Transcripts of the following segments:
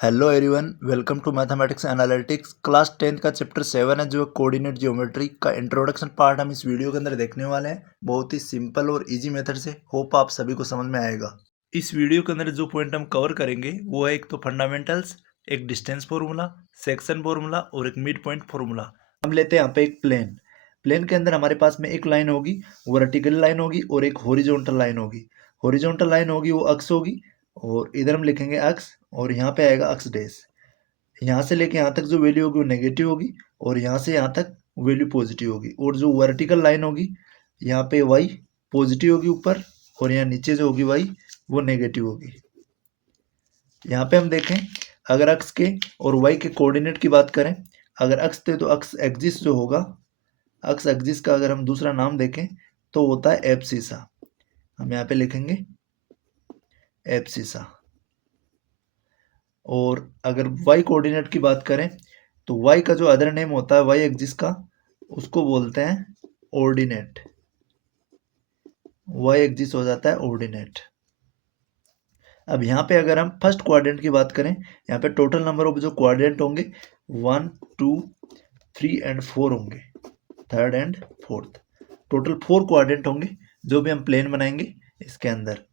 Hello everyone, welcome to mathematics analytics class 10th का chapter 7 है जो कोऑर्डिनेट ज्योमेट्री का इंट्रोडक्शन पार्ट हम इस वीडियो के अंदर देखने वाले हैं। बहुत ही सिंपल और इजी मेथड से होप आप सभी को समझ में आएगा। इस वीडियो के अंदर जो पॉइंट हम कवर करेंगे वो है एक तो फंडामेंटल्स, एक डिस्टेंस फॉर्मूला, सेक्शन फॉर्मूला और एक मिड पॉइंट फॉर्मूला। हम लेते हैं यहाँ पे एक प्लेन। प्लेन के अंदर हमारे पास में एक लाइन होगी, वर्टिकल लाइन होगी और एक हॉरिजॉन्टल लाइन होगी। हॉरिजॉन्टल लाइन होगी वो अक्स होगी और इधर हम लिखेंगे अक्स और यहाँ पे आएगा अक्स डैश। यहाँ से लेके यहाँ तक जो वैल्यू होगी वो नेगेटिव होगी और यहाँ से यहाँ तक वैल्यू पॉजिटिव होगी। और जो वर्टिकल लाइन होगी यहाँ पे वाई पॉजिटिव होगी ऊपर और यहाँ नीचे जो होगी वाई वो नेगेटिव होगी। यहाँ पे हम देखें, अगर अक्स के और वाई के कोऑर्डिनेट की बात करें, अगर अक्स थे तो अक्स एक्सिस जो होगा, अक्स एक्सिस का अगर हम दूसरा नाम देखें तो होता है एब्सिसा। हम यहाँ पे लिखेंगे एब्सिसा। और अगर वाई कोऑर्डिनेट की बात करें तो वाई का जो अदर नेम होता है वाई एक्सिस का, उसको बोलते हैं ऑर्डिनेट। वाई एक्सिस हो जाता है ऑर्डिनेट। अब यहाँ पे अगर हम फर्स्ट क्वाड्रेंट की बात करें, यहाँ पे टोटल नंबर ऑफ जो क्वाड्रेंट होंगे 1 2 3 एंड 4 होंगे, third and fourth. Total 4 quadrant होंगे जो भी हम प्लेन बनाएंगे इसके अंदर।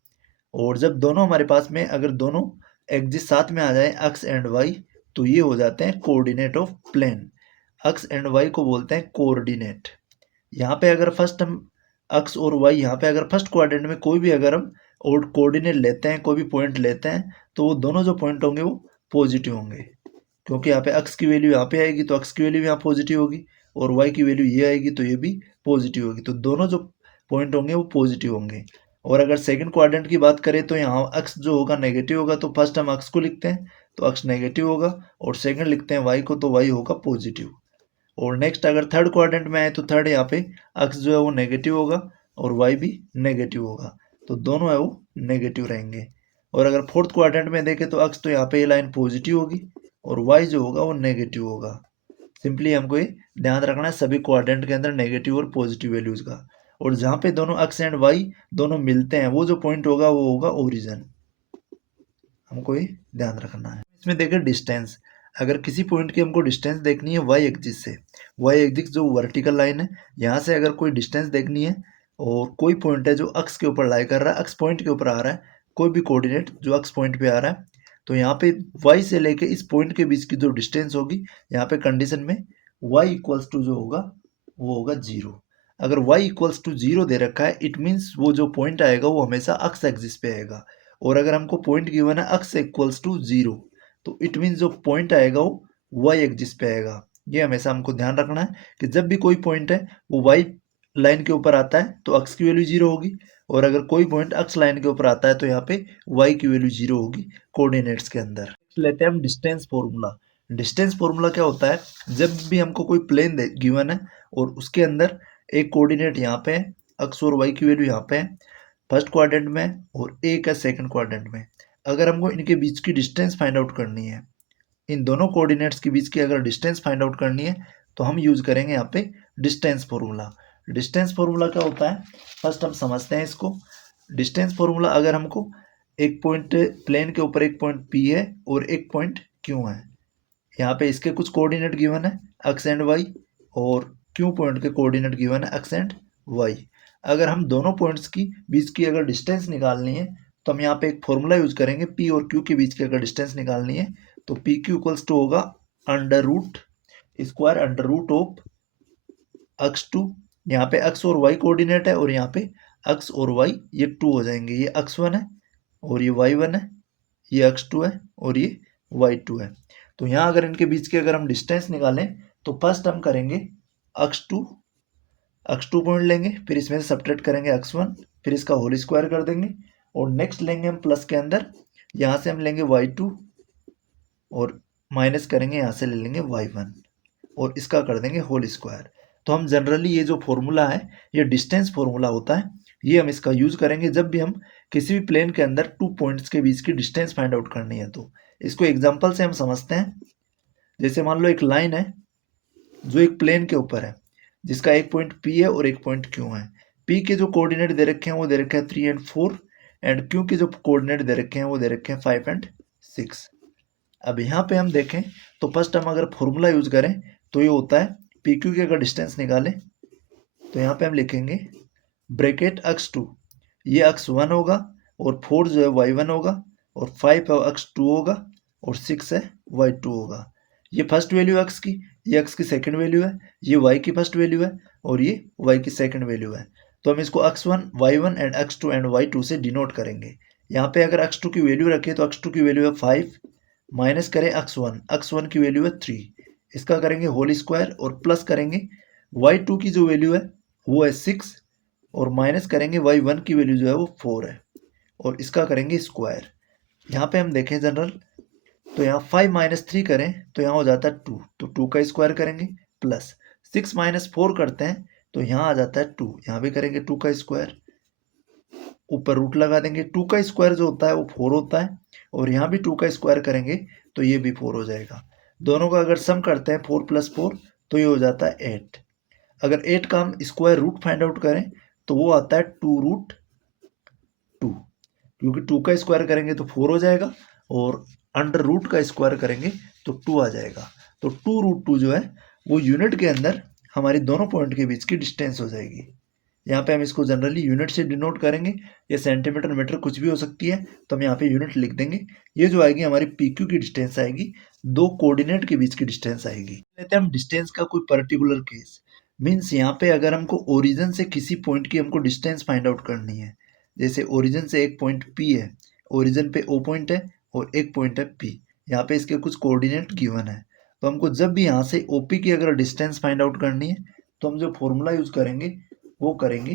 और जब दोनों हमारे पास में, अगर दोनों एक्सिस साथ में आ जाए एक्स एंड वाई, तो ये हो जाते हैं coordinate of plane. X and y को बोलते हैं कोऑर्डिनेट। यहाँ पे अगर फर्स्ट हम एक्स और वाई, यहाँ पे अगर फर्स्ट क्वाड्रेंट में कोई भी अगर हम और कोऑर्डिनेट लेते हैं, कोई भी पॉइंट लेते हैं, तो वो दोनों जो पॉइंट होंगे वो पॉजिटिव होंगे। क्योंकि यहाँ पे एक्स की वैल्यू यहाँ पे आएगी तो एक्स की वैल्यू यहाँ पॉजिटिव होगी और वाई की वैल्यू ये आएगी तो ये भी पॉजिटिव होगी। तो दोनों जो पॉइंट होंगे वो पॉजिटिव होंगे। और अगर सेकंड क्वाड्रेंट की बात करें तो यहाँ एक्स जो होगा नेगेटिव होगा, तो फर्स्ट हम एक्स को लिखते हैं तो एक्स नेगेटिव होगा और सेकंड लिखते हैं वाई को तो वाई होगा पॉजिटिव। और नेक्स्ट अगर थर्ड क्वाड्रेंट में आए तो थर्ड यहाँ पे एक्स जो है वो नेगेटिव होगा और वाई भी नेगेटिव होगा, तो दोनों है वो नेगेटिव रहेंगे। और अगर फोर्थ क्वाड्रेंट में देखें तो एक्स तो यहाँ पे ये लाइन पॉजिटिव होगी और वाई जो होगा वो नेगेटिव होगा। सिंपली हमको ये ध्यान रखना है सभी क्वाड्रेंट के अंदर नेगेटिव और पॉजिटिव वैल्यूज का। और जहाँ पे दोनों एक्स एंड वाई दोनों मिलते हैं वो जो पॉइंट होगा वो होगा ओरिजिन। हमको ये ध्यान रखना है। इसमें देखें डिस्टेंस, अगर किसी पॉइंट की हमको डिस्टेंस देखनी है वाई एक्सिस से, वाई एक्सिस जो वर्टिकल लाइन है यहाँ से अगर कोई डिस्टेंस देखनी है और कोई पॉइंट है जो अक्स के ऊपर लाई कर रहा है, अक्स पॉइंट के ऊपर आ रहा है, कोई भी कोऑर्डिनेट जो अक्स पॉइंट पे आ रहा है, तो यहाँ पे वाई से लेके इस पॉइंट के बीच की जो डिस्टेंस होगी, यहाँ पे कंडीशन में वाई इक्वल्स टू जो होगा वो होगा जीरो। अगर वाई इक्वल्स टू जीरो दे रखा है, इट मीन्स वो जो पॉइंट आएगा वो हमेशा अक्स एक्सिस पे आएगा। और अगर हमको पॉइंट गिवन है अक्स इक्वल्स टू जीरो, तो इट मीन्स जो पॉइंट आएगा वो वाई एक्सिस पे आएगा। ये हमेशा हमको ध्यान रखना है कि जब भी कोई पॉइंट है वो वाई लाइन के ऊपर आता है तो अक्स की वैल्यू जीरो होगी, और अगर कोई पॉइंट अक्स लाइन के ऊपर आता है तो यहाँ पे वाई की वैल्यू जीरो होगी कोऑर्डिनेट्स के अंदर। लेते हैं हम डिस्टेंस फॉर्मूला। डिस्टेंस फॉर्मूला क्या होता है, जब भी हमको कोई प्लेन गिवन है और उसके अंदर एक कोऑर्डिनेट यहाँ पे है, अक्स और वाई की वैल्यू यहाँ पे है फर्स्ट क्वाड्रेंट में और एक है सेकंड क्वाड्रेंट में, अगर हमको इनके बीच की डिस्टेंस फाइंड आउट करनी है, इन दोनों कोऑर्डिनेट्स के बीच की अगर डिस्टेंस फाइंड आउट करनी है, तो हम यूज करेंगे यहाँ पे डिस्टेंस फॉर्मूला। डिस्टेंस फॉर्मूला क्या होता है, फर्स्ट हम समझते हैं इसको। डिस्टेंस फॉर्मूला, अगर हमको एक पॉइंट प्लेन के ऊपर एक पॉइंट पी है और एक पॉइंट क्यू है, यहाँ पे इसके कुछ कोऑर्डिनेट गिवन है एक्स एंड वाई, और क्यू पॉइंट के कोऑर्डिनेट गिवन है एक्स एंड वाई। अगर हम दोनों पॉइंट्स की बीच की अगर डिस्टेंस निकालनी है तो हम यहाँ पे एक फॉर्मूला यूज करेंगे, पी और क्यू के बीच की अगर डिस्टेंस निकालनी है तो पी क्यू इक्वल्स टू होगा under root square under root of x two, यहाँ पे एक्स और वाई कोऑर्डिनेट है और यहाँ पे एक्स और वाई ये टू हो जाएंगे, ये एक्स वन है और ये वाई वन है, ये एक्स टू है और ये वाई टू है। तो यहाँ अगर इनके बीच की अगर हम डिस्टेंस निकालें तो फर्स्ट हम करेंगे एक्स टू पॉइंट लेंगे, फिर इसमें से सब्ट्रैक्ट करेंगे एक्स वन, फिर इसका होल स्क्वायर कर देंगे और नेक्स्ट लेंगे हम प्लस के अंदर, यहाँ से हम लेंगे वाई टू और माइनस करेंगे, यहाँ से ले लेंगे वाई वन और इसका कर देंगे होल स्क्वायर। तो हम जनरली ये जो फॉर्मूला है ये डिस्टेंस फॉर्मूला होता है, ये हम इसका यूज करेंगे जब भी हम किसी भी प्लेन के अंदर टू पॉइंट्स के बीच की डिस्टेंस फाइंड आउट करनी है। तो इसको एग्जांपल से हम समझते हैं। जैसे मान लो एक लाइन है जो एक प्लेन के ऊपर है, जिसका एक पॉइंट पी है और एक पॉइंट क्यू है। पी के जो कोऑर्डिनेट दे रखे हैं वो दे रखे हैं 3 एंड 4 एंड क्यू के जो कोऑर्डिनेट दे रखे हैं वो दे रखे हैं 5 एंड 6। अब यहाँ पे हम देखें तो फर्स्ट हम अगर फॉर्मूला यूज करें तो ये होता है पी क्यू की अगर डिस्टेंस निकालें तो यहाँ पे हम लिखेंगे ब्रैकेट x2, ये x1 होगा और 4 जो है y1 होगा और 5 है x2 होगा और 6 है y2 होगा। ये फर्स्ट वैल्यू x की, ये x की सेकंड वैल्यू है, ये y की फर्स्ट वैल्यू है और ये y की सेकंड वैल्यू है। तो हम इसको x1 y1 and x2 and y2 से डिनोट करेंगे। यहाँ पे अगर x2 की वैल्यू रखें तो x2 की वैल्यू है 5, माइनस करें x1 की वैल्यू है 3, इसका करेंगे होल स्क्वायर और प्लस करेंगे y2 की जो वैल्यू है वो है 6 और माइनस करेंगे y1 की वैल्यू जो है वो 4 है और इसका करेंगे स्क्वायर। यहाँ पे हम देखें जनरल तो यहाँ 5 माइनस 3 करें तो यहाँ हो जाता है 2, तो 2 का स्क्वायर करेंगे प्लस 6 माइनस 4 करते हैं तो यहाँ आ जाता है 2, यहाँ भी करेंगे 2 का स्क्वायर, ऊपर रूट लगा देंगे। 2 का स्क्वायर जो होता है वो 4 होता है और यहाँ भी 2 का स्क्वायर करेंगे तो ये भी 4 हो जाएगा। दोनों का अगर सम करते हैं 4 प्लस 4 तो ये हो जाता है 8। अगर 8 का हम स्क्वायर रूट फाइंड आउट करें तो वो आता है 2 रूट 2, क्योंकि 2 का स्क्वायर करेंगे तो 4 हो जाएगा और अंडर रूट का स्क्वायर करेंगे तो 2 आ जाएगा। तो 2 रूट 2 जो है वो यूनिट के अंदर हमारी दोनों पॉइंट के बीच की डिस्टेंस हो जाएगी। यहाँ पे हम इसको जनरली यूनिट से डिनोट करेंगे, ये सेंटीमीटर मीटर कुछ भी हो सकती है तो हम यहाँ पे यूनिट लिख देंगे। ये जो आएगी हमारी पी क्यू की डिस्टेंस आएगी, दो कोऑर्डिनेट के बीच की डिस्टेंस आएगी। लेते हैं हम डिस्टेंस का कोई पर्टिकुलर केस, मीन्स यहाँ पे अगर हमको ओरिजिन से किसी पॉइंट की हमको डिस्टेंस फाइंड आउट करनी है, जैसे ओरिजिन से एक पॉइंट पी है, ओरिजिन पे ओ पॉइंट है और एक पॉइंट है पी, यहाँ पे इसके कुछ कोऑर्डिनेट गिवन है, तो हमको जब भी यहाँ से ओपी की अगर डिस्टेंस फाइंड आउट करनी है तो हम जो फॉर्मूला यूज करेंगे वो करेंगे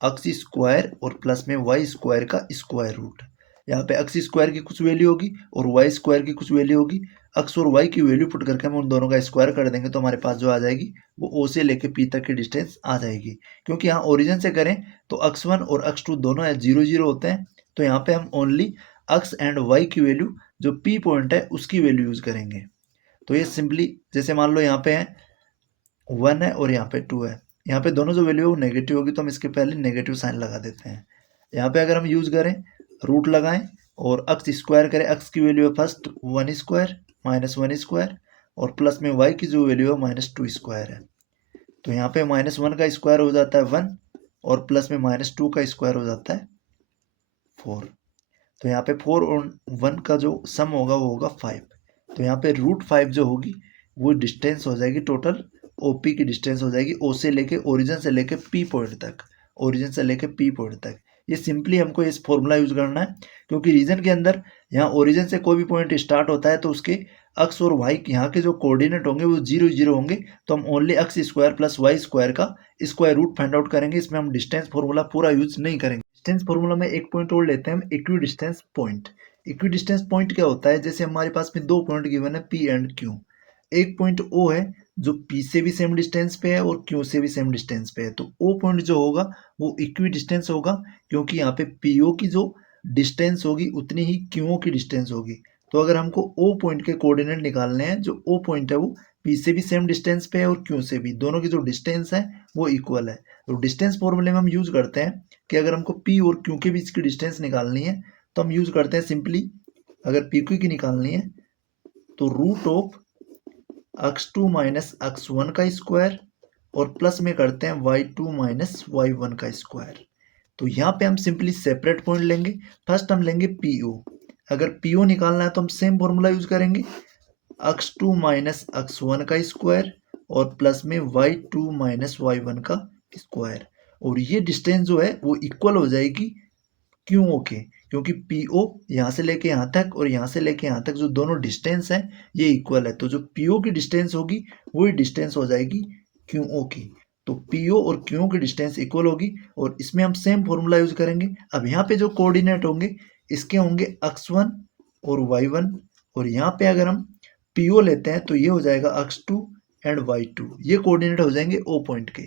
एक्स स्क्वायर और प्लस में वाई स्क्वायर का स्क्वायर रूट। यहाँ पे एक्स स्क्वायर की कुछ वैल्यू होगी और वाई स्क्वायर की कुछ वैल्यू होगी, एक्स और वाई की वैल्यू पुट करके हम उन दोनों का स्क्वायर कर देंगे तो हमारे पास जो आ जाएगी वो ओ से लेके पी तक की डिस्टेंस आ जाएगी। क्योंकि यहाँ ओरिजिन से करें तो x1 और x2 दोनों है 0 0 होते हैं, तो यहाँ पे हम ओनली एक्स एंड वाई की वैल्यू जो पी पॉइंट है उसकी वैल्यू यूज करेंगे। तो ये सिंपली जैसे मान लो यहाँ पे है 1 है और यहाँ पे 2 है, यहाँ पे दोनों जो वैल्यू है वो नेगेटिव होगी तो हम इसके पहले नेगेटिव साइन लगा देते हैं। यहाँ पे अगर हम यूज करें रूट लगाएं और एक्स स्क्वायर करें, एक्स की वैल्यू है फर्स्ट 1 स्क्वायर माइनस 1 स्क्वायर और प्लस में वाई की जो वैल्यू है -2 स्क्वायर है, तो यहाँ पे -1 का स्क्वायर हो जाता है 1 और प्लस में -2 का स्क्वायर हो जाता है 4, तो यहाँ पे 4 और 1 का जो सम होगा वो होगा 5, तो यहाँ पे √5 जो होगी वो डिस्टेंस हो जाएगी टोटल, ओपी की डिस्टेंस हो जाएगी ओ से लेके ओरिजिन से लेके पी पॉइंट तक, ओरिजिन से लेके पी पॉइंट तक। ये सिंपली हमको इस फॉर्मूला यूज करना है क्योंकि रीजन के अंदर यहाँ ओरिजिन से कोई भी पॉइंट स्टार्ट होता है तो उसके एक्स और वाई यहाँ के जो कोऑर्डिनेट होंगे वो 0 0 होंगे, तो हम only x square plus y square का स्क्वायर रूट फाइंड आउट करेंगे। इसमें हम डिस्टेंस फॉर्मूला पूरा यूज नहीं करेंगे। डिस्टेंस फॉर्मूला में एक पॉइंट और लेते हैं हम, equi distance point. Equi distance point क्या होता है, जैसे हमारे पास में दो पॉइंट गिवन है पी एंड क्यू, एक पॉइंट ओ है जो P से भी सेम डिस्टेंस पे है और Q से भी सेम डिस्टेंस पे है, तो O पॉइंट जो होगा वो इक्वी डिस्टेंस होगा क्योंकि यहाँ पे PO की जो डिस्टेंस होगी उतनी ही QO की डिस्टेंस होगी। तो अगर हमको O पॉइंट के कोऑर्डिनेट निकालने हैं, जो O पॉइंट है वो P से भी सेम डिस्टेंस पे है और Q से भी, दोनों की जो डिस्टेंस है वो इक्वल है। तो डिस्टेंस फॉर्मूले में हम यूज करते हैं कि अगर हमको P और Q के बीच की डिस्टेंस निकालनी है तो हम यूज करते हैं सिंपली, अगर PQ की निकालनी है तो root of x2 minus x1 का स्क्वायर और प्लस में करते हैं y2 माइनस y1 का स्क्वायर। तो यहाँ पे हम सिंपली सेपरेट पॉइंट लेंगे, फर्स्ट हम लेंगे PO, अगर PO निकालना है तो हम सेम फॉर्मूला यूज करेंगे x2 माइनस x1 का स्क्वायर और प्लस में y2 माइनस y1 का स्क्वायर, और ये डिस्टेंस जो है वो इक्वल हो जाएगी क्यों के, क्योंकि PO यहाँ से लेके यहाँ तक और यहाँ से लेके यहाँ तक जो दोनों डिस्टेंस है ये इक्वल है, तो जो PO की डिस्टेंस होगी वही डिस्टेंस हो जाएगी QO की। तो PO और QO की डिस्टेंस इक्वल होगी और इसमें हम सेम फॉर्मूला यूज करेंगे। अब यहाँ पे जो कोऑर्डिनेट होंगे इसके होंगे x1 और y1, और यहाँ पे अगर हम PO लेते हैं तो ये हो जाएगा x2 एंड y2, ये कोऑर्डिनेट हो जाएंगे O पॉइंट के।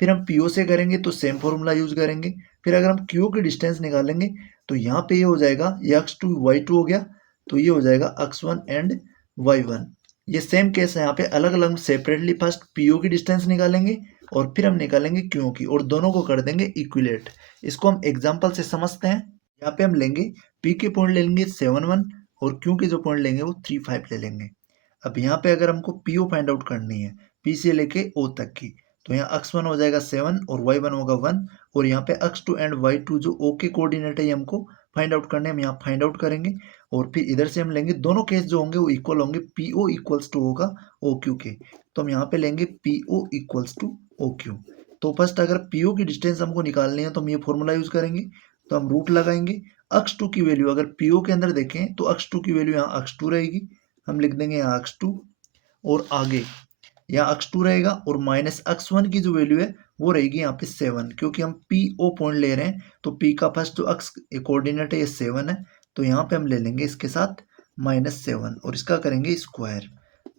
फिर हम PO से करेंगे तो सेम फॉर्मूला यूज करेंगे। फिर अगर हम क्यू की डिस्टेंस निकालेंगे तो यहाँ पे ये हो जाएगा, ये x2 y2 हो गया, तो ये हो जाएगा x1 एंड y1। ये सेम केस है, यहाँ पे अलग अलग सेपरेटली फर्स्ट PO की डिस्टेंस निकालेंगे और फिर हम निकालेंगे क्यू की और दोनों को कर देंगे इक्विलेट। इसको हम एग्जाम्पल से समझते हैं। यहाँ पे हम लेंगे P के पॉइंट ले लेंगे 7 1 और क्यू के जो पॉइंट लेंगे वो 3 5 ले लेंगे। अब यहाँ पे अगर हमको पी ओ फाइंड आउट करनी है, पी से लेके ओ तक की, तो यहाँ x1 हो जाएगा 7 और y1 होगा 1, और यहाँ पे x2 एंड y2 जो o के कोऑर्डिनेट है ये हमको फाइंड आउट करने, हम यहाँ फाइंड आउट करेंगे। और फिर इधर से हम लेंगे, दोनों केस जो होंगे वो इक्वल होंगे, पी ओ इक्वल्स टू होगा ओ क्यू के, तो हम यहाँ पे लेंगे P O equals to O Q. तो फर्स्ट अगर पी ओ की डिस्टेंस हमको निकालनी है तो हम ये फॉर्मूला यूज करेंगे, तो हम रूट लगाएंगे। x2 की वैल्यू अगर पी ओ के अंदर देखें तो x2 की वैल्यू यहाँ x2 रहेगी, हम लिख देंगे यहाँ x2, और आगे यहाँ x2 रहेगा, और माइनस x1 की जो वैल्यू है वो रहेगी यहाँ पे 7, क्योंकि हम पी ओ पॉइंट ले रहे हैं तो p का फर्स्ट जो x कोऑर्डिनेट है ये 7 है, तो यहाँ पे हम ले लेंगे इसके साथ -7 और इसका करेंगे स्क्वायर,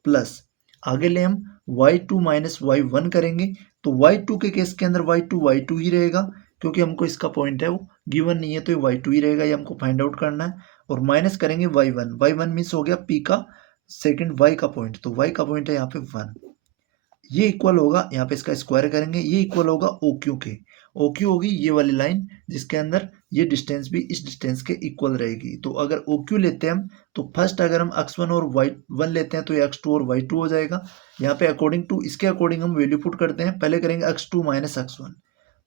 प्लस आगे ले हम y2 माइनस y1 करेंगे, तो y2 के केस के अंदर y2 ही रहेगा, क्योंकि हमको इसका पॉइंट है वो गिवन नहीं है, तो ये y2 ही रहेगा, ये हमको फाइंड आउट करना है। और माइनस करेंगे y1 मिस हो गया p का सेकंड y का पॉइंट, तो y का पॉइंट है यहाँ पे 1, ये इक्वल होगा, यहाँ पे इसका स्क्वायर करेंगे, ये इक्वल होगा ओ क्यू के। ओ क्यू होगी ये वाली लाइन जिसके अंदर ये डिस्टेंस भी इस डिस्टेंस के इक्वल रहेगी। तो अगर ओ क्यू लेते हैं हम, तो फर्स्ट अगर हम x1 और y1 लेते हैं तो ये x2 और y2 हो जाएगा। यहाँ पे अकॉर्डिंग टू इसके अकॉर्डिंग हम वैल्यू पुट करते हैं, पहले करेंगे x2 माइनस x1,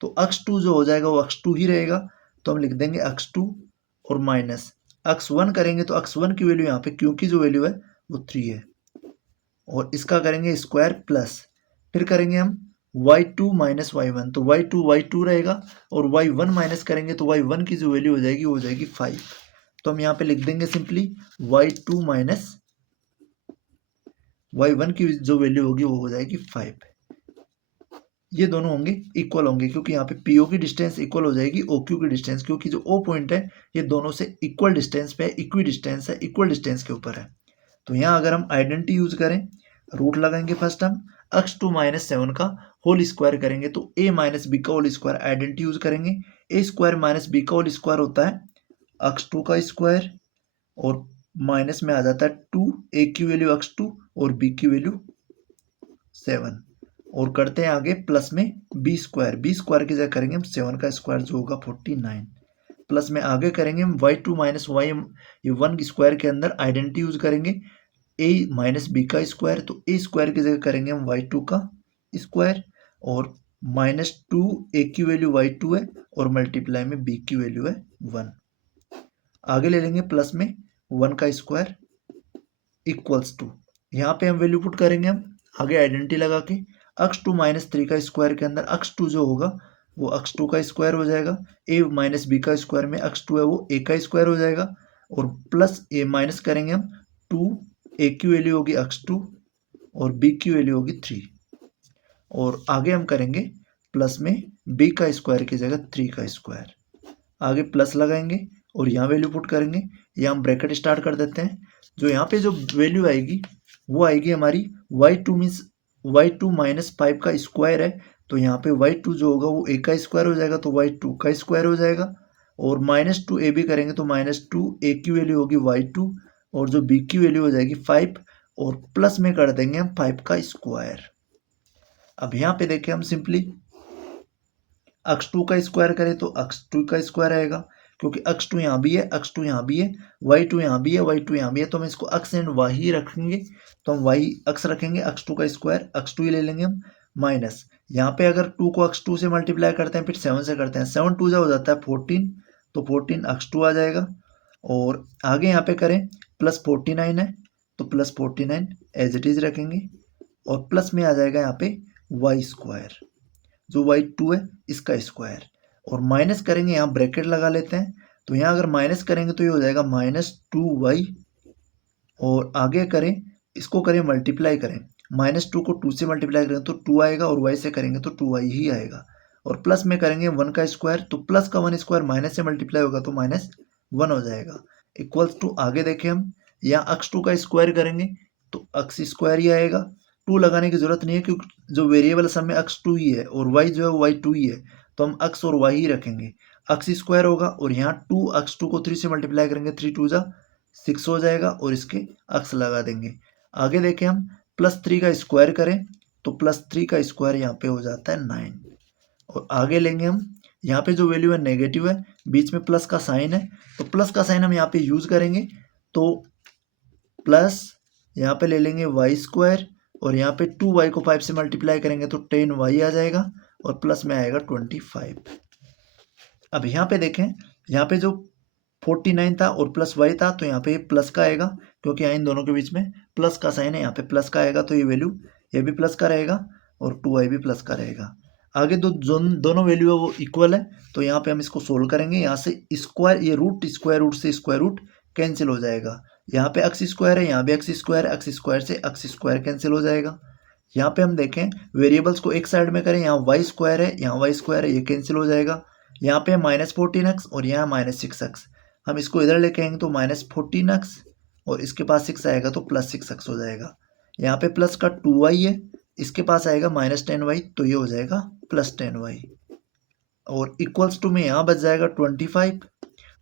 तो x2 जो हो जाएगा वो x2 ही रहेगा, तो हम लिख देंगे x2 और माइनस x1 करेंगे, तो x1 की वैल्यू यहाँ पे क्यू की जो वैल्यू है वो 3 है, और इसका करेंगे स्क्वायर, प्लस फिर करेंगे हम y2 माइनस y1, तो y2 रहेगा, और y1 माइनस करेंगे तो y1 की जो वैल्यू हो जाएगी वो हो जाएगी 5, तो हम यहाँ पे लिख देंगे सिंपली y2 माइनस y1 की जो वैल्यू होगी वो हो जाएगी 5। ये दोनों होंगे इक्वल होंगे, क्योंकि यहाँ पे पीओ की डिस्टेंस इक्वल हो जाएगी ओ क्यू की डिस्टेंस, क्योंकि जो ओ पॉइंट है ये दोनों से इक्वल डिस्टेंस पे है, इक्वी डिस्टेंस है, इक्वल डिस्टेंस के ऊपर है। तो यहाँ अगर हम आइडेंटिटी यूज करें, रूट लगाएंगे फर्स्ट हम x2 माइनस 7 का होल स्क्वायर करेंगे, तो a माइनस बी का होल स्क्वायर, आइडेंटिटी यूज करेंगे, a स्क्वायर माइनस बी का होल स्क्वायर होता है x2 का स्क्वायर, और माइनस में आ जाता है 2, a की वैल्यू x2 और b की वैल्यू 7, और करते हैं आगे प्लस में बी स्क्वायर की जगह करेंगे हम 7 का स्क्वायर जो होगा 49, प्लस में आगे करेंगे हम y2 माइनस वाई, ये 1 स्क्वायर के अंदर आइडेंटिटी यूज करेंगे a माइनस बी का स्क्वायर, तो a स्क्वायर की जगह करेंगे हम y2 का स्क्वायर, और -2 a की वैल्यू y2 है, और मल्टीप्लाई में b की वैल्यू है 1, आगे ले लेंगे प्लस में 1 का स्क्वायर इक्वल्स टू, यहाँ पे हम वैल्यू पुट करेंगे हम आगे आइडेंटिटी लगा के, x2 माइनस 3 का स्क्वायर के अंदर x2 जो होगा वो x2 का स्क्वायर हो जाएगा, a माइनस बी का स्क्वायर में x2 है वो a का स्क्वायर हो जाएगा, और प्लस a माइनस करेंगे हम 2, a की वैल्यू होगी x2 और b की वैल्यू होगी 3, और आगे हम करेंगे प्लस में b का स्क्वायर की जगह 3 का स्क्वायर, आगे प्लस लगाएंगे और यहाँ वैल्यू पुट करेंगे, यहाँ हम ब्रैकेट स्टार्ट कर देते हैं, जो यहाँ पे जो वैल्यू आएगी वो आएगी हमारी y2 मीन्स y2 माइनस 5 का स्क्वायर है, तो यहाँ पे y2 जो होगा वो a का स्क्वायर हो जाएगा, तो y2 का स्क्वायर हो जाएगा, और -2 a भी करेंगे तो -2 a की वैल्यू होगी y2, और जो b की वैल्यू हो जाएगी 5, और प्लस में कर देंगे हम 5 का स्क्वायर। अब यहाँ पे देखें हम सिंपली x2 का स्क्वायर करें तो x2 का स्क्वायर आएगा, क्योंकि x2 यहाँ भी है, x2 यहाँ भी है, y2 यहाँ भी है, y2 यहाँ भी है, तो हम इसको x एंड y ही रखेंगे, तो हम y x रखेंगे, x2 का स्क्वायर x2 ही ले लेंगे हम, माइनस यहाँ पे अगर 2 को x2 से मल्टीप्लाई करते हैं फिर 7 से करते हैं, 7 2 हो जाता है 14, तो 14 x2 आ जाएगा, और आगे यहाँ पे करें प्लस 49 है तो प्लस 49 एज इट इज रखेंगे, और प्लस में आ जाएगा यहाँ पे y स्क्वायर, जो y2 है इसका स्क्वायर, और माइनस करेंगे, यहाँ ब्रैकेट लगा लेते हैं, तो यहाँ अगर माइनस करेंगे तो ये हो जाएगा -2y, और आगे करें इसको करें मल्टीप्लाई करें, -2 को 2 से मल्टीप्लाई करें तो 2 आएगा, और y से करेंगे तो 2y ही आएगा, और प्लस में करेंगे 1 का स्क्वायर, तो प्लस का 1 स्क्वायर माइनस से मल्टीप्लाई होगा तो -1 हो जाएगा, इक्वल्स टू आगे देखें हम यहाँ x2 का स्क्वायर करेंगे तो x स्क्वायर ही आएगा, 2 लगाने की जरूरत नहीं है क्योंकि जो वेरिएबल सम में x2 ही है और y जो है y2 ही है, तो हम x और y ही रखेंगे, x स्क्वायर होगा, और यहाँ 2x2 को 3 से मल्टीप्लाई करेंगे 3 2 जा 6 हो जाएगा, और इसके x लगा देंगे, आगे देखें हम +3 का स्क्वायर करें तो +3 का स्क्वायर यहाँ पे हो जाता है 9, और आगे लेंगे हम यहाँ पे जो वैल्यू है नेगेटिव है, बीच में प्लस का साइन है, तो प्लस का साइन हम यहाँ पे यूज करेंगे, तो प्लस यहाँ पे ले लेंगे वाई स्क्वायर और यहाँ पे 2y को 5 से मल्टीप्लाई करेंगे तो 10y आ जाएगा और प्लस में आएगा 25। अब यहाँ पे देखें, यहाँ पे जो 49 था और प्लस y था तो यहाँ पे प्लस का आएगा, क्योंकि यहाँ इन दोनों के बीच में प्लस का साइन है, यहाँ पे प्लस का आएगा तो ये वैल्यू ये भी प्लस का रहेगा और 2y भी प्लस का रहेगा। आगे दोनों वैल्यू है वो इक्वल है, तो यहाँ पे हम इसको सोल्व करेंगे। यहाँ से स्क्वायर, ये रूट स्क्वायर रूट से स्क्वायर रूट कैंसिल हो जाएगा। यहाँ पे एक्स स्क्वायर है, यहाँ भी एक्स स्क्वायर, एक्स स्क्वायर से एक्स स्क्वायर कैंसिल हो जाएगा। यहाँ पे हम देखें वेरिएबल्स को एक साइड में करें, यहाँ वाई स्क्वायर है, यहाँ वाई स्क्वायर है, ये कैंसिल हो जाएगा। यहाँ पे -14x और यहाँ -6x, हम इसको इधर लेके आएंगे तो -14x और इसके पास 6 आएगा तो +6x हो जाएगा। यहाँ पे प्लस का 2y है, इसके पास आएगा -10y तो ये हो जाएगा +10y और इक्वल्स टू में यहाँ बच जाएगा 25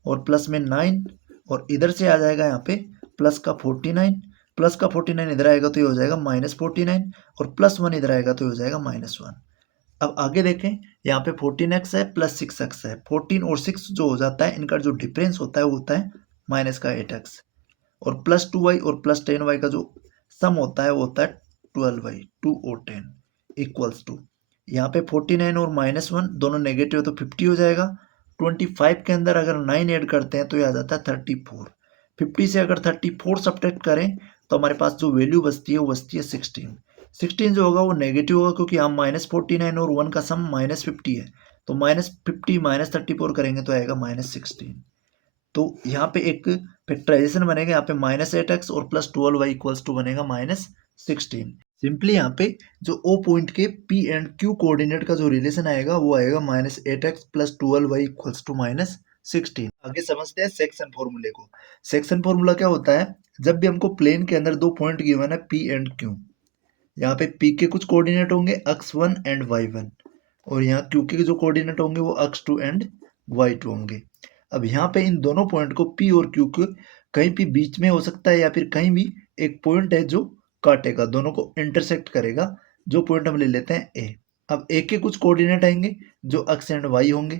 और प्लस में 9 और इधर से आ जाएगा यहाँ पे प्लस का 49, प्लस का 49 इधर आएगा तो ये हो जाएगा -49 और +1 इधर आएगा तो ये हो जाएगा -1। अब आगे देखें, यहाँ पे 14x है प्लस 6x है, 14 और 6 जो हो जाता है इनका जो डिफरेंस होता है वो होता है -8x और +2y और +10y का जो सम होता है वो होता है 12y, 2 और 10 इक्वल्स टू, यहाँ पे 49 और -1 दोनों नेगेटिव है तो 50 हो जाएगा। 25 के अंदर अगर 9 ऐड करते हैं तो ये आ जाता है 34। 50 से अगर 34 सब्ट्रैक्ट करें तो हमारे पास जो वैल्यू बचती है वो बचती है 16। 16 जो होगा वो नेगेटिव होगा, क्योंकि यहाँ -49 और 1 का सम -50 है, तो -50 -34 करेंगे तो आएगा -16। तो यहाँ पे एक फैक्टराइजेशन बनेगा, यहाँ पे -8x और +12y इक्वल्स टू बनेगा -16। सिंपली यहाँ पे जो ओ पॉइंट के P एंड Q कोऑर्डिनेट का जो रिलेशन आएगा वो आएगा -8x + 12y इक्वल्स टू -16। आगे समझते हैं सेक्शन फॉर्मूले को। सेक्शन फॉर्मूला क्या होता है, जब भी हमको प्लेन के अंदर दो पॉइंट गिवन है P एंड Q, यहाँ पे P के कुछ कोऑर्डिनेट होंगे x1 एंड y1 और यहाँ Q के जो कोऑर्डिनेट होंगे वो x2 एंड y2 होंगे। अब यहाँ पे इन दोनों पॉइंट को P और Q के कहीं भी बीच में हो सकता है या फिर कहीं भी एक पॉइंट है जो काटेगा, दोनों को इंटरसेक्ट करेगा, जो पॉइंट हम ले लेते हैं A। अब A के कुछ कोऑर्डिनेट आएंगे जो x एंड y होंगे,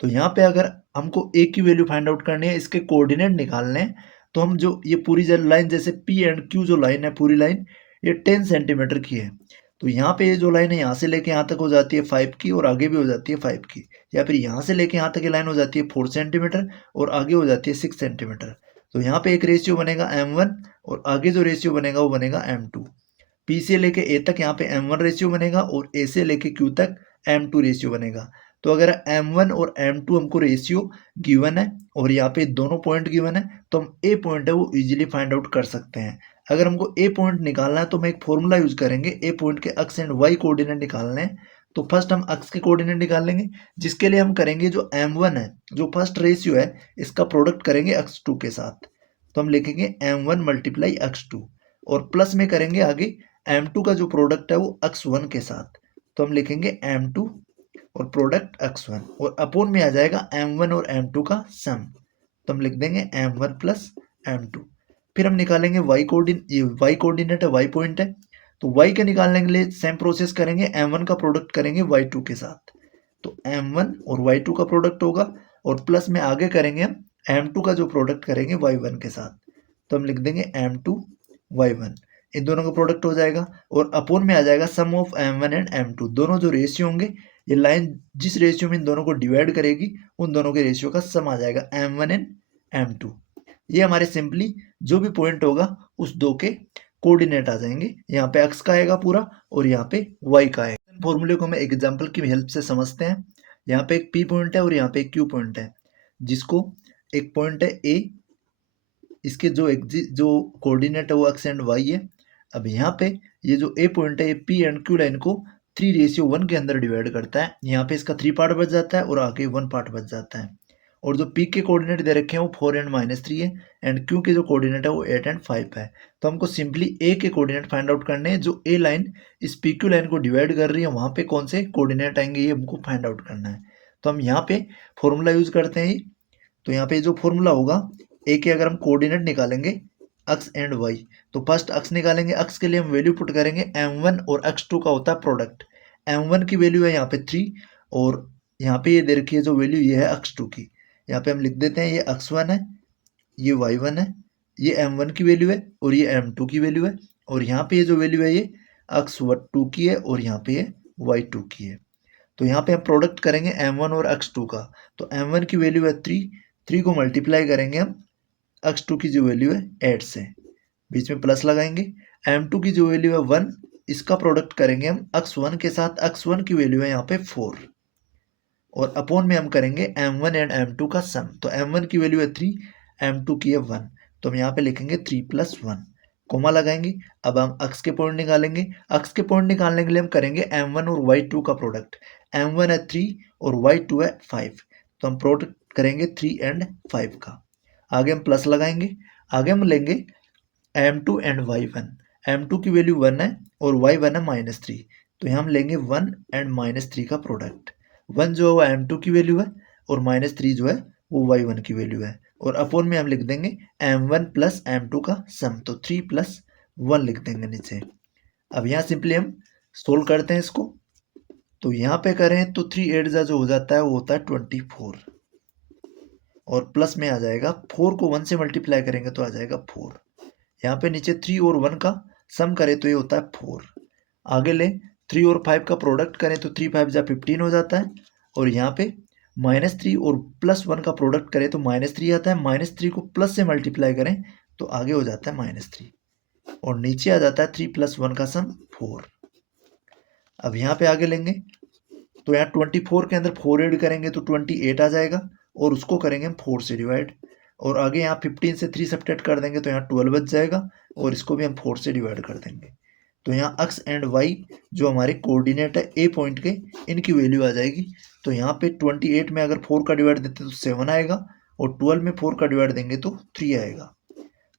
तो यहाँ पे अगर हमको A की वैल्यू फाइंड आउट करनी है, इसके कोऑर्डिनेट निकालने हैं, तो हम जो ये पूरी लाइन जैसे P एंड Q जो लाइन है पूरी लाइन ये 10 सेंटीमीटर की है, तो यहाँ पे ये जो लाइन है यहाँ से लेके यहाँ तक हो जाती है 5 की और आगे भी हो जाती है 5 की, या फिर यहाँ से लेके यहाँ तक की लाइन हो जाती है 4 सेंटीमीटर और आगे हो जाती है 6 सेंटीमीटर। तो यहाँ पे एक रेशियो बनेगा m1 और आगे जो रेशियो बनेगा वो बनेगा m2। P से लेके A तक यहाँ पे m1 रेशियो बनेगा और A से लेके Q तक m2 रेशियो बनेगा। तो अगर m1 और m2 हमको रेशियो गिवन है और यहाँ पे दोनों पॉइंट गिवन है तो हम A पॉइंट है वो इजीली फाइंड आउट कर सकते हैं। अगर हमको ए पॉइंट निकालना है तो हम एक फॉर्मूला यूज करेंगे, ए पॉइंट के एक्स एंड वाई कोऑर्डिनेट निकालने हैं। तो फर्स्ट हम एक्स के कोऑर्डिनेट निकालेंगे, जिसके लिए हम करेंगे जो m1 है जो फर्स्ट रेशियो है इसका प्रोडक्ट करेंगे x2 के साथ, तो हम लिखेंगे m1 मल्टीप्लाई x2 और प्लस में करेंगे आगे m2 का जो प्रोडक्ट है वो x1 के साथ, तो हम लिखेंगे m2 और प्रोडक्ट x1 और अपोन में आ जाएगा m1 और m2 का सम, तो हम लिख देंगे m1 प्लस m2। फिर हम निकालेंगे y कोऑर्डिनेट, ये y कोऑर्डिनेट है, y पॉइंट है, तो y के निकालने के लिए सेम प्रोसेस करेंगे, m1 का प्रोडक्ट करेंगे y2 के साथ, तो m1 और y2 का प्रोडक्ट होगा और प्लस में आगे करेंगे हम m2 का जो प्रोडक्ट करेंगे y1 के साथ, तो हम लिख देंगे m2 y1, इन दोनों का प्रोडक्ट हो जाएगा और अपोन में आ जाएगा सम ऑफ m1 एंड m2। दोनों जो रेशियो होंगे, ये लाइन जिस रेशियो में इन दोनों को डिवाइड करेगी उन दोनों के रेशियो का सम आ जाएगा m1 एंड m2। ये हमारे सिंपली जो भी पॉइंट होगा उस दो के कोऑर्डिनेट आ जाएंगे, यहाँ पे x का आएगा पूरा और यहाँ पे y का आएगा। फॉर्मूले को हम एग्जांपल की हेल्प से समझते हैं। यहाँ पे एक P पॉइंट है और यहाँ पे एक Q पॉइंट है, जिसको एक पॉइंट है A, इसके जो कोऑर्डिनेट है वो x एंड y है। अब यहाँ पे ये जो A पॉइंट है ये P एंड Q लाइन को 3:1 के अंदर डिवाइड करता है, यहाँ पे इसका 3 पार्ट बच जाता है और आगे 1 पार्ट बच जाता है। और जो P के कोऑर्डिनेट दे रखे हैं वो 4 एंड -3 है एंड Q के जो कोऑर्डिनेट है वो 8 एंड 5 है। तो हमको सिंपली A के कोऑर्डिनेट फाइंड आउट करने हैं, जो A लाइन इस PQ लाइन को डिवाइड कर रही है वहाँ पे कौन से कोऑर्डिनेट आएंगे ये हमको फाइंड आउट करना है। तो हम यहाँ पे फॉर्मूला यूज करते हैं, तो यहाँ पे जो फॉर्मूला होगा A के अगर हम कोऑर्डिनेट निकालेंगे x एंड y, तो फर्स्ट x निकालेंगे, x के लिए हम वैल्यू पुट करेंगे m1 और x2 का होता है प्रोडक्ट। m1 की वैल्यू है यहाँ पे 3 और यहाँ पे ये दे रखी है जो वैल्यू ये है x2 की, यहाँ पे हम लिख देते हैं ये x1 है, ये y1 है, ये m1 की वैल्यू है और ये m2 की वैल्यू है, और यहाँ पे ये जो वैल्यू है ये x2 की है और यहाँ पे ये y2 की है। तो यहाँ पे हम प्रोडक्ट करेंगे m1 और x2 का। तो m1 की वैल्यू है 3 को मल्टीप्लाई करेंगे हम x2 की जो वैल्यू है 8 से, बीच में प्लस लगाएंगे। m2 की जो वैल्यू है 1, इसका प्रोडक्ट करेंगे हम x1 के साथ। x1 की वैल्यू है यहाँ पे 4, और अपॉन में हम करेंगे m1 एंड m2 का सम। तो m1 की वैल्यू है 3, m2 की है 1, तो हम यहाँ पे लिखेंगे 3 + 1, कोमा लगाएंगे। अब हम x के पॉइंट निकालेंगे। x के पॉइंट निकालने के लिए हम करेंगे m1 और y2 का प्रोडक्ट। m1 है 3 और y2 है 5, तो हम प्रोडक्ट करेंगे 3 एंड 5 का। आगे हम प्लस लगाएंगे। आगे हम लेंगे m2 एंड y1। m2 की वैल्यू 1 है और y1 है -3, तो यहाँ हम लेंगे 1 एंड -3 का प्रोडक्ट। 1 जो है वो m2 की वैल्यू है और -3 जो है वो y1 की वैल्यू है, और अपॉन में हम लिख देंगे m1 + m2 का सम, तो 3 + 1 लिख देंगे नीचे। अब यहाँ सिंपली हम सोल्व करते हैं इसको। तो यहाँ पे करें तो 3 8 जो हो जाता है वो होता है 24, और प्लस में आ जाएगा 4 को 1 से मल्टीप्लाई करेंगे तो आ जाएगा 4। यहाँ पे नीचे 3 और 1 का सम करें तो ये होता है 4। आगे ले 3 और 5 का प्रोडक्ट करें तो 3 5 जा 15 हो जाता है, और यहाँ पे -3 और +1 का प्रोडक्ट करें तो -3 आता है। -3 को प्लस से मल्टीप्लाई करें तो आगे हो जाता है -3, और नीचे आ जाता है 3 + 1 का सम 4। अब यहाँ पे आगे लेंगे तो यहाँ 24 के अंदर 4 ऐड करेंगे तो 28 आ जाएगा, और उसको करेंगे हम 4 से डिवाइड, और आगे यहाँ 15 से 3 सब्ट्रैक्ट कर देंगे तो यहाँ 12 बच जाएगा, और इसको भी हम 4 से डिवाइड कर देंगे। तो यहाँ x एंड y जो हमारे कोऑर्डिनेट है ए पॉइंट के, इनकी वैल्यू आ जाएगी। तो यहाँ पे 28 में अगर 4 का डिवाइड देते तो 7 आएगा, और 12 में 4 का डिवाइड देंगे तो 3 आएगा।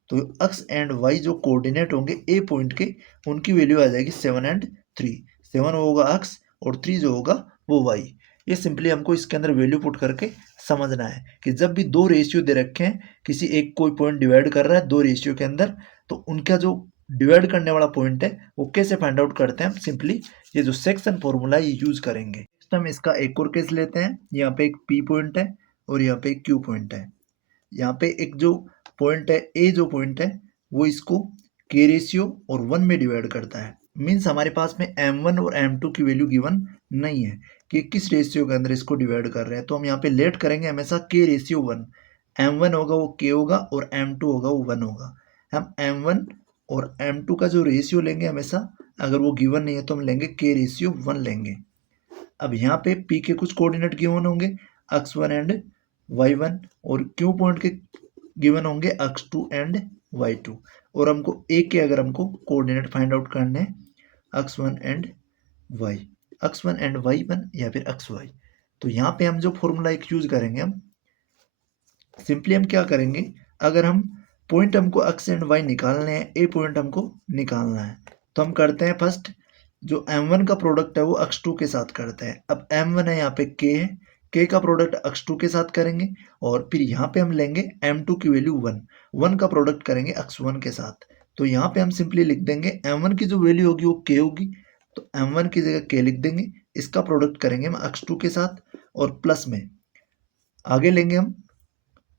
तो x एंड y जो कोऑर्डिनेट होंगे ए पॉइंट के, उनकी वैल्यू आ जाएगी 7 एंड 3। 7 होगा x और 3 जो होगा वो y। ये सिंपली हमको इसके अंदर वैल्यू पुट करके समझना है कि जब भी दो रेशियो दे रखे हैं, किसी एक कोई पॉइंट डिवाइड कर रहा है दो रेशियो के अंदर, तो उनका जो डिवाइड करने वाला पॉइंट है वो कैसे फाइंड आउट करते हैं। हम सिंपली ये जो सेक्शन फॉर्मूला ये यूज करेंगे। नेक्स्ट हम इसका एक और केस लेते हैं। यहाँ पे एक P पॉइंट है और यहाँ पे एक Q पॉइंट है। यहाँ पे एक जो पॉइंट है ए जो पॉइंट है वो इसको के रेशियो और 1 में डिवाइड करता है। मीन्स हमारे पास में m1 और m2 की वैल्यू गिवन नहीं है कि किस रेशियो के अंदर इसको डिवाइड कर रहे हैं, तो हम यहाँ पे लेट करेंगे हमेशा k रेशियो 1। m1 होगा वो k होगा और m2 होगा वो 1 होगा। हम m1 और m2 का जो रेशियो लेंगे हमेशा, अगर वो गिवन नहीं है तो हम लेंगे k रेशियो 1 लेंगे। अब यहाँ पे p के कुछ कोऑर्डिनेट गिवन होंगे x1 एंड y1, और q पॉइंट के गिवन होंगे x2 एंड y2, और हमको a के अगर हमको कोऑर्डिनेट फाइंड आउट करने हैं x1 and y, x1 and y1 या फिर xy। तो यहाँ पे हम जो फॉर्मूला एक यूज करेंगे, हम सिंपली हम क्या करेंगे, अगर हम पॉइंट हमको x एंड y निकालने हैं, a पॉइंट हमको निकालना है, तो हम करते हैं फर्स्ट जो m1 का प्रोडक्ट है वो x2 के साथ करते हैं। अब m1 है यहाँ पे k है, k का प्रोडक्ट x2 के साथ करेंगे, और फिर यहाँ पे हम लेंगे m2 की वैल्यू 1 का प्रोडक्ट करेंगे x1 के साथ। तो यहाँ पे हम सिंपली लिख देंगे m1 की जो वैल्यू होगी वो k होगी, तो m1 की जगह k लिख देंगे, इसका प्रोडक्ट करेंगे हम x2 के साथ, और प्लस में आगे लेंगे हम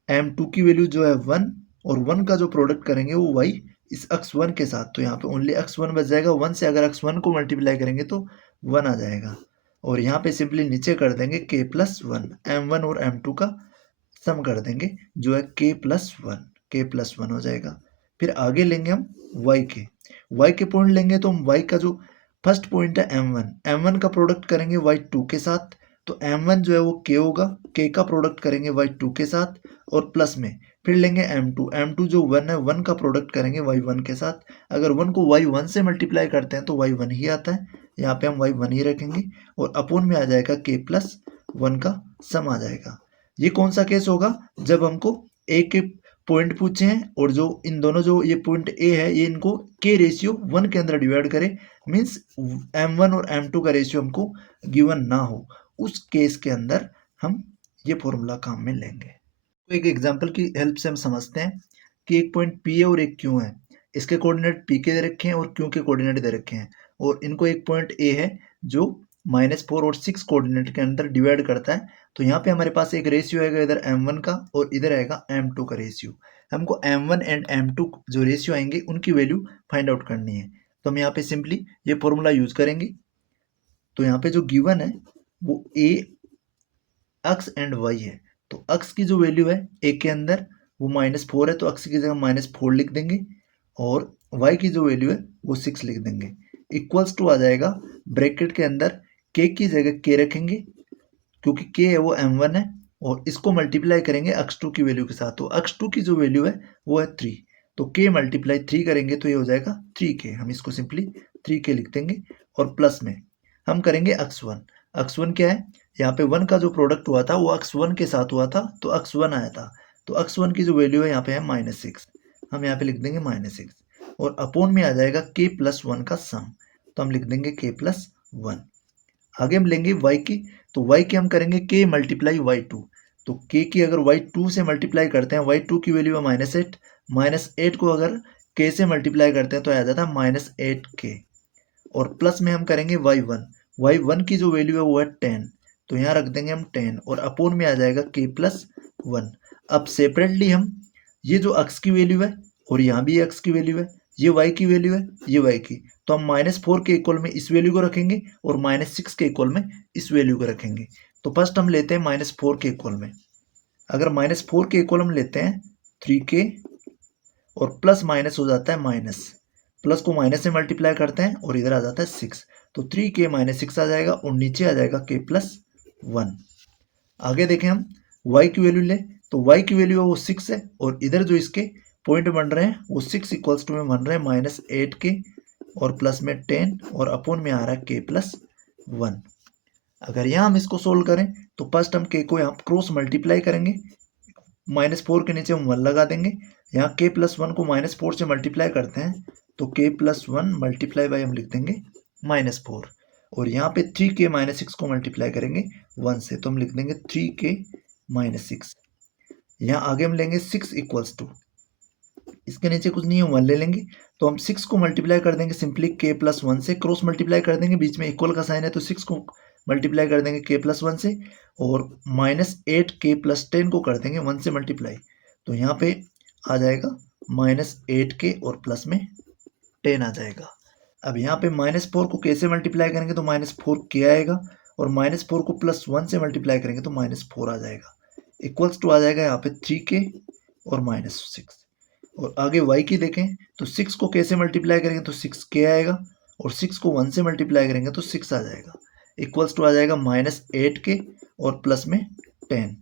m2 की वैल्यू जो है 1, और 1 का जो प्रोडक्ट करेंगे वो y इस x1 के साथ। तो यहाँ पे ओनली x1 बच जाएगा, 1 से अगर x1 को मल्टीप्लाई करेंगे तो 1 आ जाएगा, और यहाँ पे सिंपली नीचे कर देंगे k + 1, m1 और m2 का सम कर देंगे जो है k + 1 हो जाएगा। फिर आगे लेंगे हम y के पॉइंट लेंगे, तो हम y का जो फर्स्ट पॉइंट है m1 का प्रोडक्ट करेंगे y2 के साथ, तो m1 जो है वो k होगा, k का प्रोडक्ट करेंगे y2 के साथ, और प्लस में फिर लेंगे m2 जो 1 है 1 का प्रोडक्ट करेंगे y1 के साथ। अगर 1 को y1 से मल्टीप्लाई करते हैं तो y1 ही आता है, यहाँ पे हम y1 ही रखेंगे, और अपॉन में आ जाएगा k + 1 का सम आ जाएगा। ये कौन सा केस होगा, जब हमको a के पॉइंट पूछे हैं और जो इन दोनों जो ये पॉइंट a है ये इनको k रेशियो 1 के अंदर डिवाइड करे, मीन्स m1 और m2 का रेशियो हमको गिवन ना हो, उस केस के अंदर हम ये फॉर्मूला काम में लेंगे। तो एक एग्जांपल की हेल्प से हम समझते हैं कि एक पॉइंट P है और एक Q है। इसके कोऑर्डिनेट P के दे रखे हैं और Q के कोऑर्डिनेट दे रखे हैं, और इनको एक पॉइंट A है जो -4 और 6 कोऑर्डिनेट के अंदर डिवाइड करता है, तो यहाँ पे हमारे पास एक रेशियो आएगा इधर m1 का और इधर आएगा m2 का रेशियो। हमको m1 एंड m2 जो रेशियो आएंगे उनकी वैल्यू फाइंड आउट करनी है। तो हम यहाँ पे सिंपली ये फॉर्मूला यूज करेंगे। तो यहाँ पे जो गिवन है वो a अक्स एंड वाई है। तो अक्स की जो वैल्यू है ए के अंदर वो -4 है, तो अक्स की जगह -4 लिख देंगे और वाई की जो वैल्यू है वो 6 लिख देंगे। इक्वल्स टू आ जाएगा ब्रैकेट के अंदर के की जगह के रखेंगे क्योंकि के है वो m1 है और इसको मल्टीप्लाई करेंगे x2 की वैल्यू के साथ। तो x2 की जो वैल्यू है वो है 3, तो k मल्टीप्लाई 3 करेंगे तो ये हो जाएगा 3k। हम इसको सिंपली 3k लिख देंगे और प्लस में हम करेंगे x1। x1 क्या है, यहाँ पे 1 का जो प्रोडक्ट हुआ था वो x1 के साथ हुआ था तो x1 आया था। तो x1 की जो वैल्यू है यहाँ पे है -6, हम यहाँ पे लिख देंगे -6 और अपोन में आ जाएगा k + 1 का सम, तो हम लिख देंगे k + 1। आगे हम लेंगे y की, तो y की हम करेंगे k × y2। तो k की अगर y2 से मल्टीप्लाई करते हैं, y2 की वैल्यू है -8, -8 को अगर k से मल्टीप्लाई करते हैं तो आ जाता है -8k और प्लस में हम करेंगे y1 की जो वैल्यू है वो है 10, तो यहाँ रख देंगे हम 10 और अपोन में आ जाएगा k + 1। अब सेपरेटली हम ये जो x की वैल्यू है और यहाँ भी x की वैल्यू है, ये y की वैल्यू है, ये y की, तो हम -4 के इक्वल में इस वैल्यू को रखेंगे और -6 के इक्वल में इस वैल्यू को रखेंगे। तो फर्स्ट हम लेते हैं -4 के इक्वल में। अगर -4 के इक्वल हम लेते हैं 3k और प्लस माइनस हो जाता है माइनस, प्लस को माइनस से मल्टीप्लाई करते हैं और इधर आ जाता है 6, तो 3k - 6 आ जाएगा और नीचे आ जाएगा k + 1। आगे देखें हम y की वैल्यू ले, तो y की वैल्यू है वो 6 है और इधर जो इसके पॉइंट बन रहे हैं वो 6 = में बन रहे हैं -8k और प्लस में 10 और अपोन में आ रहा है k + 1। अगर यहाँ हम इसको सोल्व करें तो फर्स्ट हम k को यहाँ क्रॉस मल्टीप्लाई करेंगे, -4 के नीचे हम 1 लगा देंगे, यहाँ k + 1 को -4 से मल्टीप्लाई करते हैं तो k + 1 मल्टीप्लाई बाय हम लिख देंगे -4 और यहाँ पे 3k - 6 को मल्टीप्लाई करेंगे 1 से तो हम लिख देंगे 3k - 6। यहाँ आगे हम लेंगे 6 = इसके नीचे कुछ नहीं है 1 ले लेंगे, तो हम 6 को मल्टीप्लाई कर देंगे सिंपली k + 1 से, क्रॉस मल्टीप्लाई कर देंगे, बीच में इक्वल का साइन है तो 6 को मल्टीप्लाई कर देंगे k + 1 से और -8k + 10 को कर देंगे 1 से मल्टीप्लाई, तो यहाँ पे आ जाएगा -8k और प्लस में 10 आ जाएगा। अब यहाँ पे -4 को k से मल्टीप्लाई करेंगे तो -4k आएगा और -4 को +1 से मल्टीप्लाई करेंगे तो -4 आ जाएगा, इक्वल्स टू आ जाएगा यहाँ पे 3k और -6। और आगे y की देखें तो 6 को k से मल्टीप्लाई करेंगे तो 6k आएगा और 6 को 1 से मल्टीप्लाई करेंगे तो 6 आ जाएगा, इक्वल्स टू आ जाएगा -8k और प्लस में 10।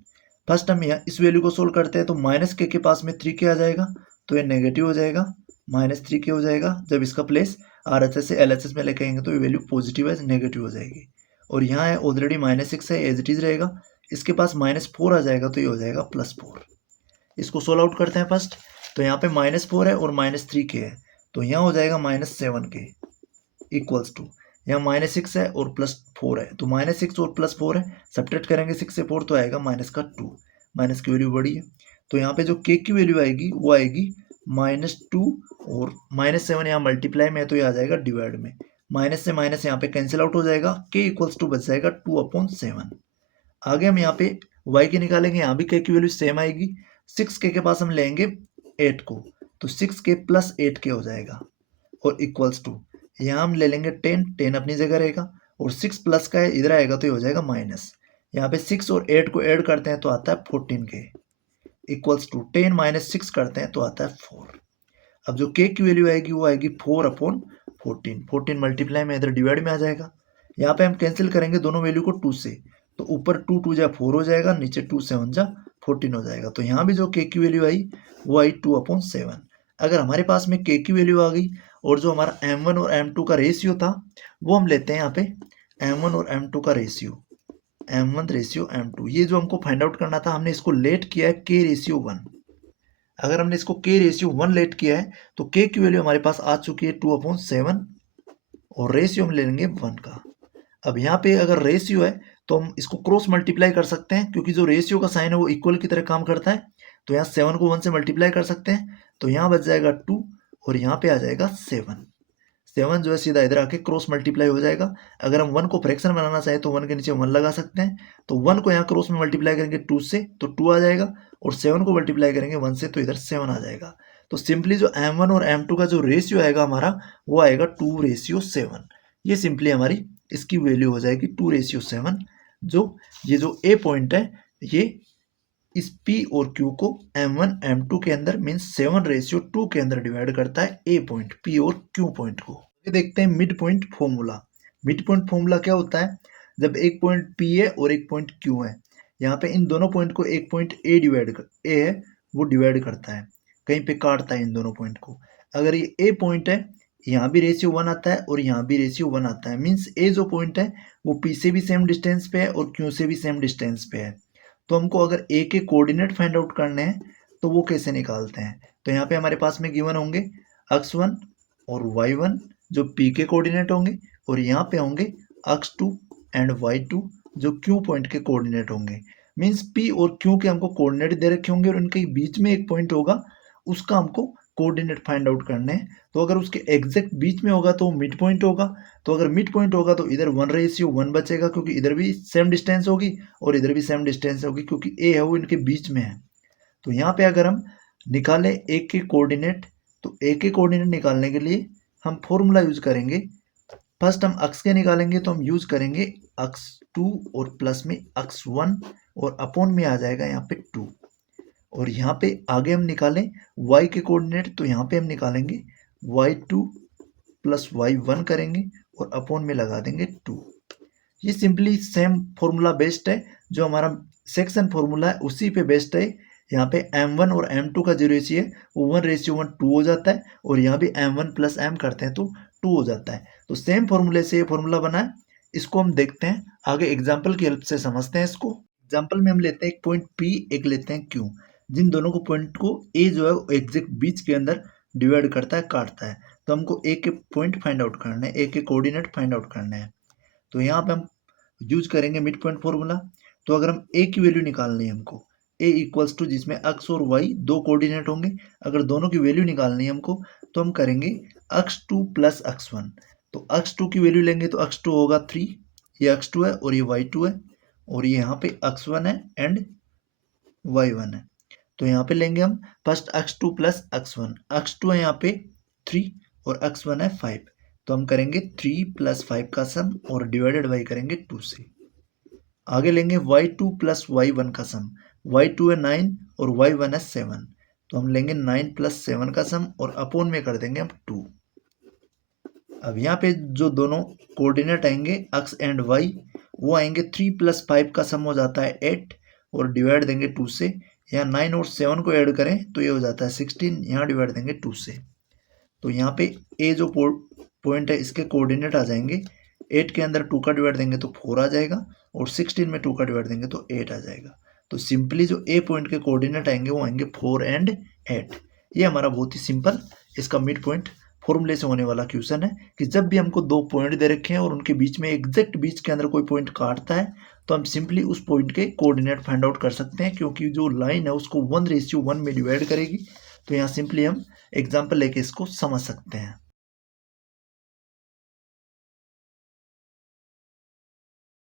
फर्स्ट हम यहाँ इस वैल्यू को सोल्व करते हैं तो -k के पास में 3k आ जाएगा तो ये नेगेटिव हो जाएगा, -3k हो जाएगा। जब इसका प्लेस RHS से LHS में लेके आएंगे तो ये वैल्यू पॉजिटिव है, नेगेटिव हो जाएगी और यहाँ है ऑलरेडी -6 है, एज इट इज रहेगा। इसके पास -4 आ जाएगा तो ये हो जाएगा +4। इसको सोल्व आउट करते हैं फर्स्ट, तो यहाँ पे -4 है और -3k है तो यहाँ हो जाएगा -7k इक्वल्स टू, यहाँ -6 है और +4 है तो -6 और +4 है, सब्ट्रैक्ट करेंगे 6 से 4 तो आएगा -2, माइनस की वैल्यू बड़ी है तो यहाँ पे जो k की वैल्यू आएगी वो आएगी -2 और -7 यहाँ मल्टीप्लाई में है तो ये आ जाएगा डिवाइड में, माइनस से माइनस यहाँ पे कैंसिल आउट हो जाएगा, k = बच जाएगा 2/7। आगे हम यहाँ पे y की निकालेंगे, यहाँ भी k की वैल्यू सेम आएगी, 6k के पास हम लेंगे 8 को तो 6k + 8k हो जाएगा और इक्वल्स टू यहाँ हम ले लेंगे 10 अपनी जगह रहेगा और 6 प्लस का है इधर आएगा तो ये हो जाएगा माइनस, यहाँ पे 6 और 8 को ऐड करते हैं तो आता है 14k इक्वल्स टू 10 - 6 करते हैं तो आता है 4। अब जो k की वैल्यू आएगी वो आएगी 4/14, 14 मल्टीप्लाई में इधर डिवाइड में आ जाएगा, यहाँ पे हम कैंसिल करेंगे दोनों वैल्यू को 2 से तो ऊपर 2 2 जा 4 हो जाएगा, नीचे 2 7 जा 14 हो जाएगा, तो यहाँ भी जो k की वैल्यू आई वो आई 2/7। अगर हमारे पास में k की वैल्यू आ गई और जो हमारा m1 और m2 का रेशियो था वो हम लेते हैं यहाँ पे m1 और m2 का रेशियो, m1 रेशियो m2, ये जो हमको फाइंड आउट करना था हमने इसको लेट किया है k/1। अगर हमने इसको k/1 लेट किया है तो k की वैल्यू हमारे पास आ चुकी है 2/7 और रेशियो हम ले लेंगे 1 का। अब यहाँ पे अगर रेशियो है तो हम इसको क्रॉस मल्टीप्लाई कर सकते हैं क्योंकि जो रेशियो का साइन है वो इक्वल की तरह काम करता है, तो यहाँ 7 को 1 से मल्टीप्लाई कर सकते हैं तो यहाँ बच जाएगा 2 और यहाँ पे आ जाएगा 7। 7 जो है सीधा इधर आके क्रॉस मल्टीप्लाई हो जाएगा। अगर हम 1 को फ्रैक्शन बनाना चाहें तो 1 के नीचे 1 लगा सकते हैं। तो 1 को यहाँ क्रॉस में मल्टीप्लाई करेंगे 2 से तो 2 आ जाएगा, और 7 को मल्टीप्लाई करेंगे 1 से तो इधर 7 आ जाएगा। तो सिंपली जो m1 और m2 का जो रेशियो आएगा हमारा, वो आएगा 2:7। ये सिंपली हमारी इसकी वैल्यू हो जाएगी 2:7। जो ए पॉइंट है, ये इस P और Q को M1 M2 के अंदर मीन्स 7:2 के अंदर डिवाइड करता है ए पॉइंट P और Q पॉइंट को। ये देखते हैं mid point formula. Mid point formula क्या होता है? जब एक पॉइंट P है और एक पॉइंट Q है, यहाँ पे इन दोनों पॉइंट को एक पॉइंट A है वो डिवाइड करता है, कहीं पे काटता है इन दोनों पॉइंट को। अगर ये A पॉइंट है, यहाँ भी रेशियो 1 आता है और यहाँ भी रेशियो 1 आता है, मीन्स A जो पॉइंट है वो P से भी सेम डिस्टेंस पे है और Q से भी सेम डिस्टेंस पे है। तो हमको अगर ए के कोऑर्डिनेट फाइंड आउट करने हैं तो वो कैसे निकालते हैं? तो यहाँ पे हमारे पास में गिवन होंगे x1 और y1 जो p के कोऑर्डिनेट होंगे, और यहाँ पे होंगे x2 एंड y2 जो q पॉइंट के कोऑर्डिनेट होंगे। मीन्स p और q के हमको कोऑर्डिनेट दे रखे होंगे और उनके बीच में एक पॉइंट होगा, उसका हमको कोऑर्डिनेट फाइंड आउट करने हैं। तो अगर उसके एग्जैक्ट बीच में होगा तो मिड पॉइंट होगा। तो अगर मिड पॉइंट होगा तो इधर 1:1 बचेगा, क्योंकि इधर भी सेम डिस्टेंस होगी और इधर भी सेम डिस्टेंस होगी, क्योंकि ए है वो इनके बीच में है। तो यहाँ पे अगर हम निकालें ए के कोऑर्डिनेट, तो ए के कोऑर्डिनेट निकालने के लिए हम फॉर्मूला यूज करेंगे। फर्स्ट हम अक्स के निकालेंगे तो हम यूज करेंगे x2 और प्लस में x1 और अपॉन में आ जाएगा यहाँ पे 2। और यहाँ पे आगे हम निकालें y के कोऑर्डिनेट, तो यहाँ पे हम निकालेंगे y2 प्लस y1 करेंगे और अपॉन में लगा देंगे 2। ये सिंपली सेम फॉर्मूला बेस्ड है, जो हमारा सेक्शन फॉर्मूला है उसी पे बेस्ड है। यहाँ पे m1 और m2 का जो रेशियो है वो 1:1 2 हो जाता है, और यहाँ भी m1 प्लस m करते हैं तो 2 हो जाता है। तो सेम फॉर्मूले से ये फॉर्मूला बना है। इसको हम देखते हैं आगे, एग्जाम्पल की हेल्प से समझते हैं इसको। एग्जाम्पल में हम लेते हैं एक पॉइंट P, एक लेते हैं Q। जिन दोनों को पॉइंट को A जो है वो एग्जैक्ट बीच के अंदर डिवाइड करता है, काटता है। तो हमको A के पॉइंट फाइंड आउट करना है, A के कोऑर्डिनेट फाइंड आउट करना है। तो यहाँ पे हम यूज करेंगे मिड पॉइंट फॉर्मूला। तो अगर हम ए की वैल्यू निकालनी है हमको, ए इक्वल्स टू जिसमें x और y दो कोऑर्डिनेट होंगे, अगर दोनों की वैल्यू निकालनी है हमको तो हम करेंगे x2 प्लस x1। तो x2 की वैल्यू लेंगे तो x2 होगा 3, ये x2 है और ये y2 है, और ये यहाँ पे x1 है एंड y1 है। तो यहाँ पे लेंगे हम first x2 plus x1। x2 है यहाँ पे 3 और x1 है 5। तो हम करेंगे 3 प्लस 5 का सम और डिवाइडेड बाई करेंगे 2 से। आगे लेंगे y2 प्लस y1 का सम। y2 है 9 और y1 है 7। तो हम लेंगे 9 प्लस 7 का सम और अपॉन में कर देंगे हम 2। अब यहाँ पे जो दोनों कोऑर्डिनेट आएंगे x एंड y, वो आएंगे 3 प्लस 5 का सम हो जाता है 8 और डिवाइड देंगे 2 से। यहाँ 9 और 7 को ऐड करें तो ये हो जाता है 16, यहाँ डिवाइड देंगे 2 से। तो यहाँ पे ए जो पॉइंट है इसके कोऑर्डिनेट आ जाएंगे, 8 के अंदर 2 का डिवाइड देंगे तो 4 आ जाएगा, और 16 में 2 का डिवाइड देंगे तो 8 आ जाएगा। तो सिंपली जो ए पॉइंट के कोऑर्डिनेट आएंगे वो आएंगे 4 एंड 8। ये हमारा बहुत ही सिंपल इसका मिड पॉइंट फॉर्मूले से होने वाला क्वेश्चन है कि जब भी हमको दो पॉइंट दे रखे हैं और उनके बीच में एग्जैक्ट बीच के अंदर कोई पॉइंट काटता है, तो हम सिंपली उस पॉइंट के कोऑर्डिनेट फाइंड आउट कर सकते हैं, क्योंकि जो लाइन है उसको 1:1 में डिवाइड करेगी। तो यहाँ सिंपली हम एग्जाम्पल लेके इसको समझ सकते हैं।